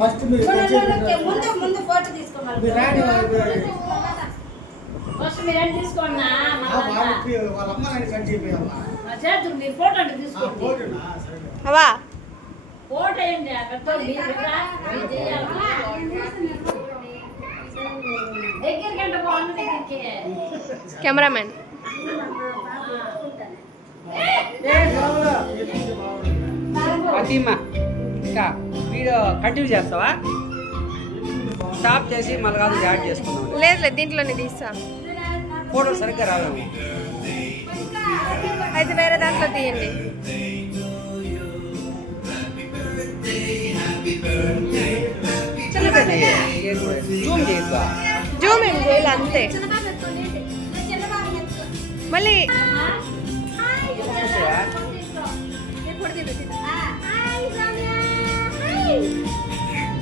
First మీరు ముందు photo తీసుకోవాలి. ఫస్ట్ మీరు ఏం తీసుకోండి వాళ్ళ అమ్మ నాయన కట్ చేయాలమ్మా. చేద్దు మీరు ఫోటో తీసుకోండి. ఫోటోనా సరే అవా ఫోటో ఏంటి అక్కడతో మీరు దగ్గరికంటే బాగుంది. దగ్గరికి కెమెరామెన్ ఫాతిమా ఇంకా వీడియో కంటిన్యూ చేస్తావా? స్టాప్ చేసి మళ్ళీ కాదు యాడ్ చేసుకుందాం. లేదు లేదు దీంట్లోనే తీస్తా. ఫోటో సరిగ్గా రాలేము. అయితే వేరే దాంట్లో తీయండి. జూమ్ చేయొద్దా? జూమ్ ఏం చేయాలి అంతే. మళ్ళీ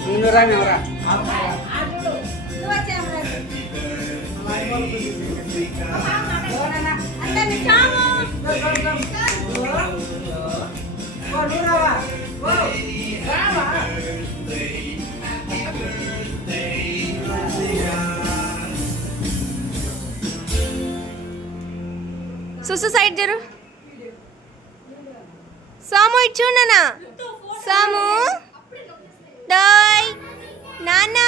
నిన్ను రానివరా సుసు సైడ్ జరు. సాము ఇటు చూడనా. సాము డాయ్ నానా.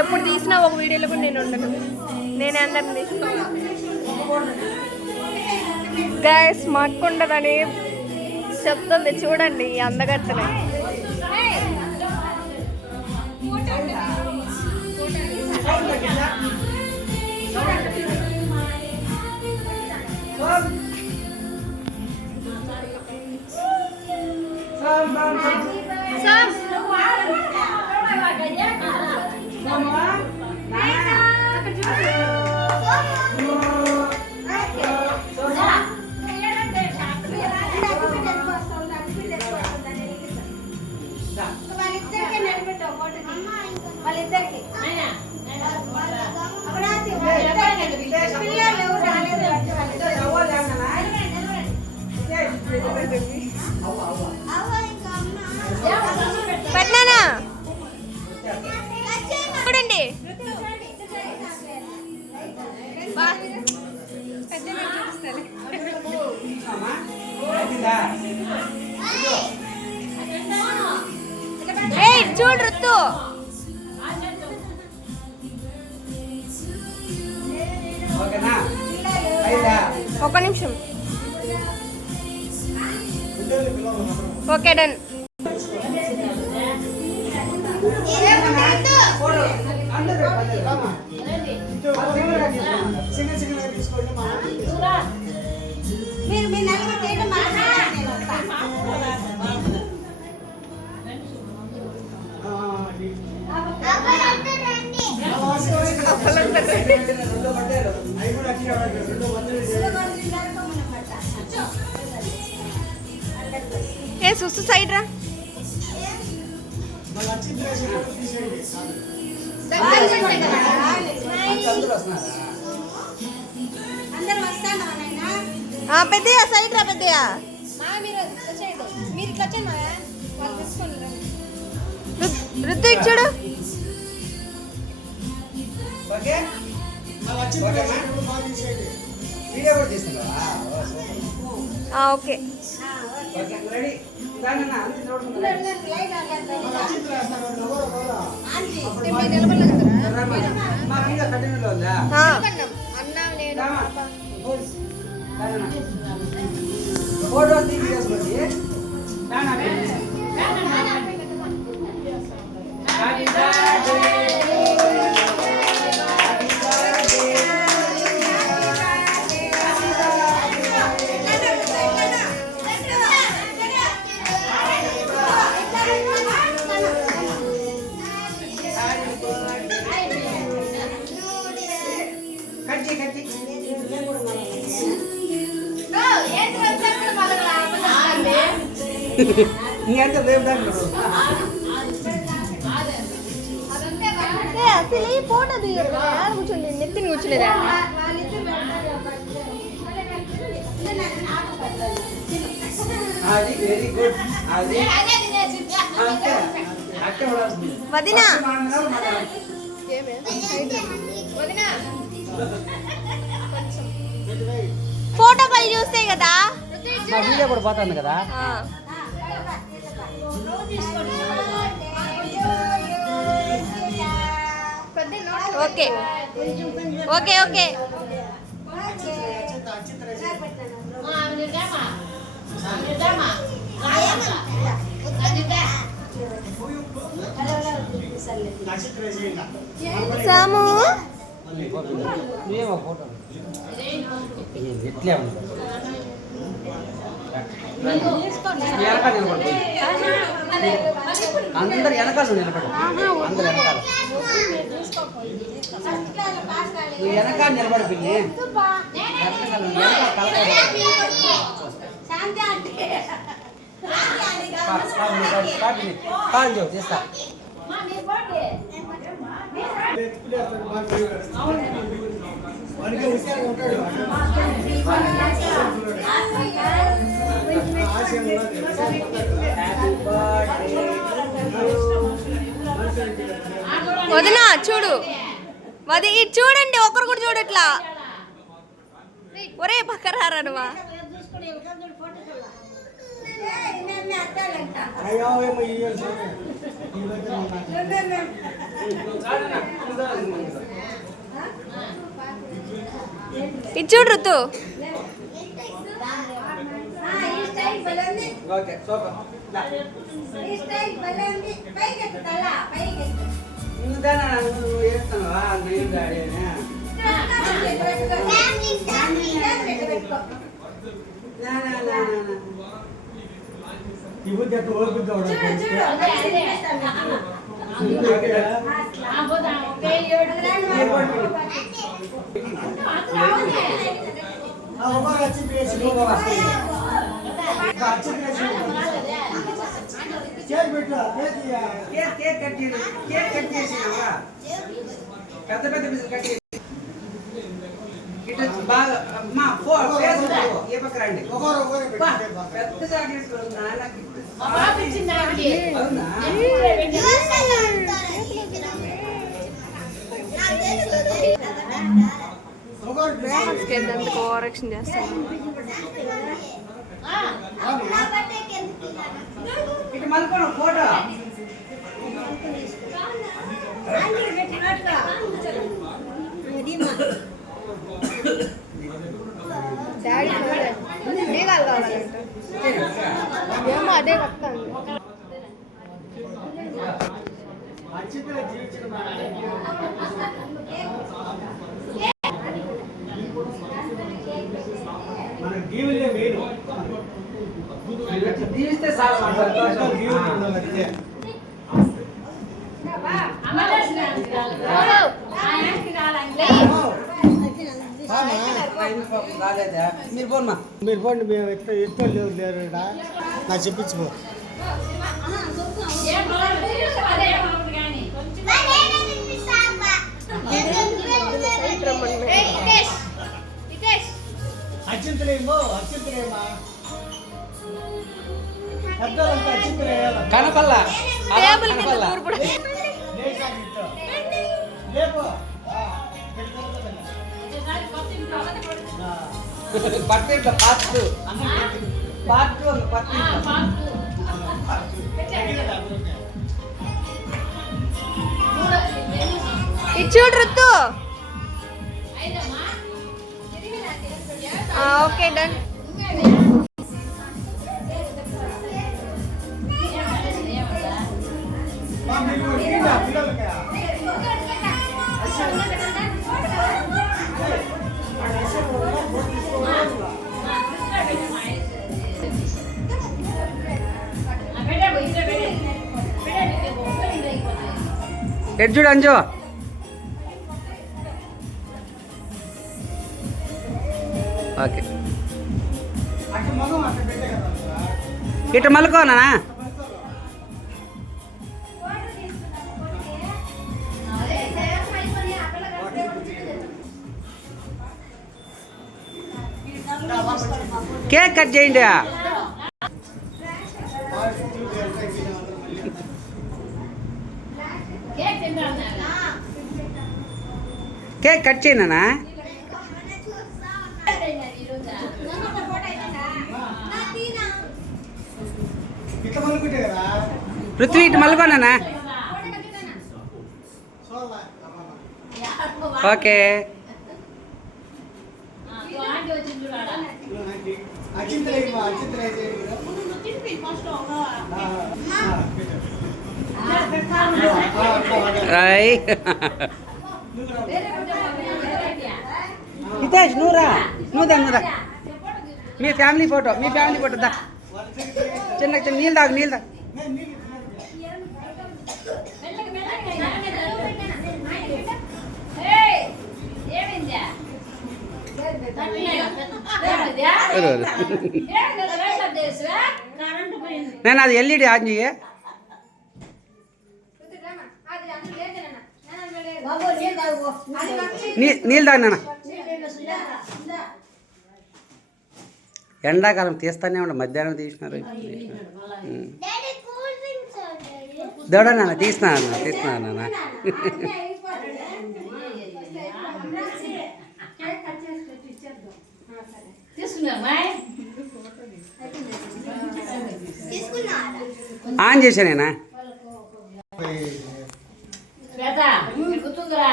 ఎప్పుడు తీసినా ఒక వీడియోలో కూడా నేను ఉండను. నేనే అందరిని తీసుకున్నాను. గైస్ మా అక్క ఉండదని చెప్తుంది చూడండి ఈ అందగత్తనే. వాళ్ళిద్దరికి పట్నానా చూడండి. చూడు రుత్తు ఒక నిమిషం. Okay done. మీరు మీ నలుగురు చేయడం ఏ సుసు సైడ్ రా. పెద్దయా సైడ్ రా. పెద్దయా రుద్దు ఇటు చూడు. ఓకే ఫోటో వీడియోస్ ఏంటి నీ అంటే రేపు దాకా అసలు ఈ ఫోటో దిగదు కూర్చోండి నెత్తిని కూర్చోలేదా అది వెరీ గుడ్ అది అంతే అక్కడ వదినా ఫోటో కాల్ చూస్తే కదా మా వీడియో కూడా పోతుంది కదా ఓకే ఓకే ఓకే సాము నువ్వేమో ఫోటో ఎట్లే ఉంది వెనకాల నిలబడి అందరు వెనకాల నిలబడు అందరు వెనకాల నువ్వు వెనకాల నిలబడి పిల్లి కాదు చేస్తా వాడికి హుషారుగా ఉంటాడు. వదినా చూడు వది ఇటు చూడండి ఒకరు కూడా చూడట్లా ఒరే పక్కరారా నువ్వా అయ్యో ఏమో ఈ ఇయర్ సరే. ఈ మధ్య ఉన్నాను. ఇటు చూడు రుతు ఓకే సూపర్ నువ్వు వేస్తావా నేను గాడినా ఈ బుద్ధి అట్లా ఓపికగా కేక్ కట్ చేసినావా పెద్ద పెద్ద పీసులు కట్ చేసి ఇట్లా బాగా మా ఫేస్ ఏ పక్క రండి పెద్ద చాక్లెట్ అవునా కోరక్షన్ చేస్తాను ఇటు మలుకోను ఫోటో ఏమో అదే వస్తాను మన జీవులే మెయిన్. దీవిస్తే చాలు మన సంతోషం. రాలేదా మీరు పోమ్మా మీరు పోండి, మేము ఎక్కువ లేరు నాకు చెప్పించుకో. అచ్చింతలేమో అచ్చింతలేమా పెద్దలంతా అచ్చింతలేయాలి. కనపల్లా టేబుల్ కింద కనపల్లా కూర్పుడు లేపు పట్టింట్లో పార్ట్ పార్ట్ పట్టింట్లో ఇది చూడు రుతు ఓకే డన్ ఎటు చూడు అంజు ఓకే అటు మగం అట్లా పెట్టే కదా ఇటు మలుకోనా కేక్ కట్ చేయండి కేక్ తింటాను కేక్ కట్ చేయనా ఇట్లా మలుకుంటే కదా పృథ్వీ ఇటు మలుకోనా ఓకే హితేష్ నువ్వురా నువ్వురా మీ ఫ్యామిలీ ఫోటో దా చిన్న చిన్న నీళ్ళు తాగు నేను అది ఎల్ఈడి ఆన్ చెయ్యి నీళ్ళు తాగు నాన్న ఎండాకాలం తీస్తానే ఉండ మధ్యాహ్నం తీసినారు దొడ నాన్న తీస్తున్నా నాన్న ఆన్ చేశానేనా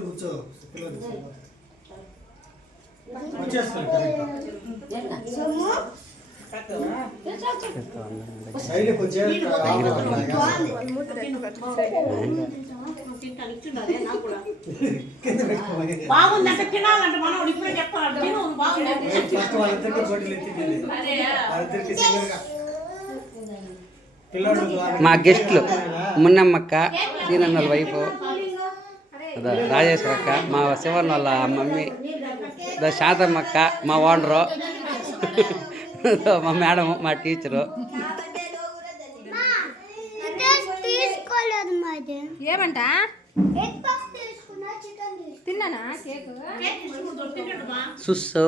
కూర్చో వచ్చేస్తాను బాగుందంటే తినాలంటే మనం ఇప్పుడే చెప్పాలంటే మా గెస్ట్లు మున్నమ్మక్క సీనన్నల వైపు రాజేశ్వర అక్క మా శివన్ వాళ్ళ మమ్మీ శాంతమ్మక్క మా ఓనరు మా మేడం మా టీచరు ఏమంట తిన్నానా కేక్ సుస్సు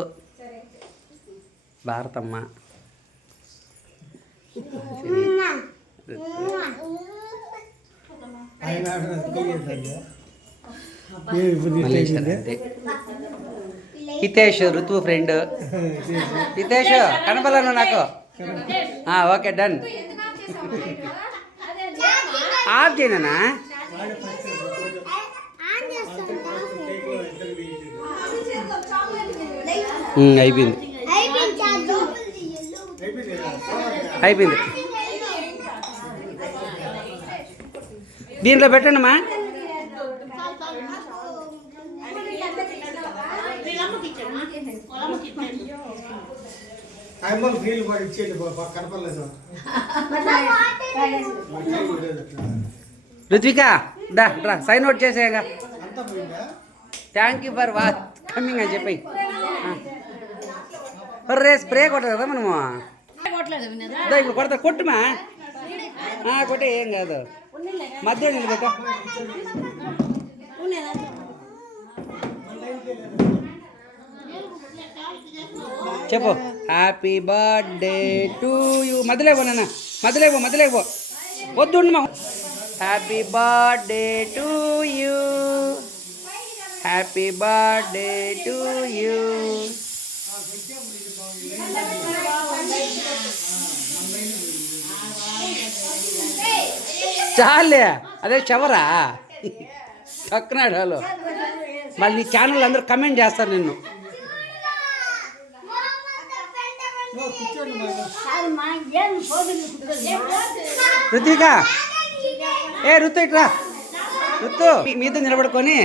భారతమ్మ హితేష్ ఋతువు ఫ్రెండ్ హితేష్ కనపడను నాకు ఓకే డన్ ఆఫ్ చేయనా అయిపోయింది దీంట్లో పెట్టండిమా రుత్విక రా సైన్ అవుట్ చేసేయగా థ్యాంక్ యూ ఫర్ కమింగ్ అని చెప్పి రే స్ప్రే కొట్టదు కదా మనము ఇప్పుడు కొడతా కొట్టుమా కొట్టే ఏం కాదు మధ్య నిలబెట్ట చెప్పు హ్యాపీ బర్త్డే టు యూ మధ్యలేపో నాన్న మధ్యలేపో వద్దు మా happy birthday to you happy birthday to you చాలే అదే చెవరా చక్కనాడు హలో మళ్ళీ నీ ఛానల్ అందరూ కమెంట్ చేస్తారు నిన్ను రుత్విక రుతు ఇట్రా రుతు మీతో నిలబడుకొని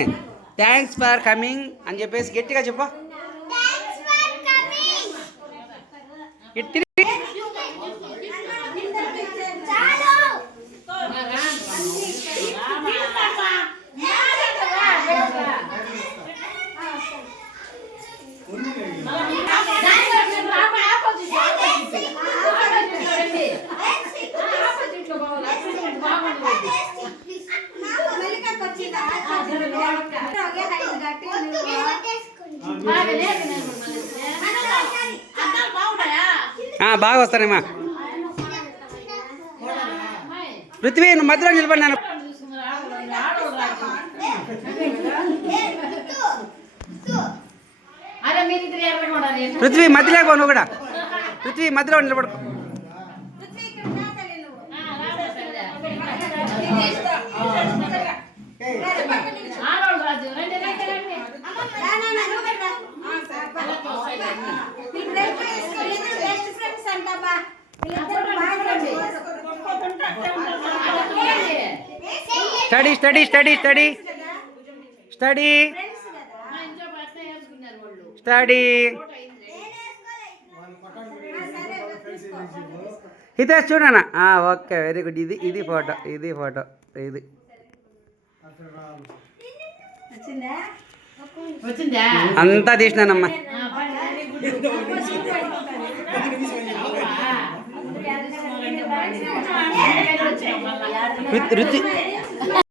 థ్యాంక్స్ ఫర్ కమింగ్ అని చెప్పేసి గట్టిగా చెప్పు బాగా వస్తానమ్మా. పృథ్వీ నువ్వు మధ్యలో నిలబడినాను. పృథ్వీ మధ్యలో పో, నువ్వు కూడా పృథ్వీ మధ్యలో నిలబడుకో. Study study study study study study. Hitesh చూడనా? Okay, very good. ఇది ఫోటో, ఇది ఫోటో, ఇది అంతా తీసినానమ్మా. రుచి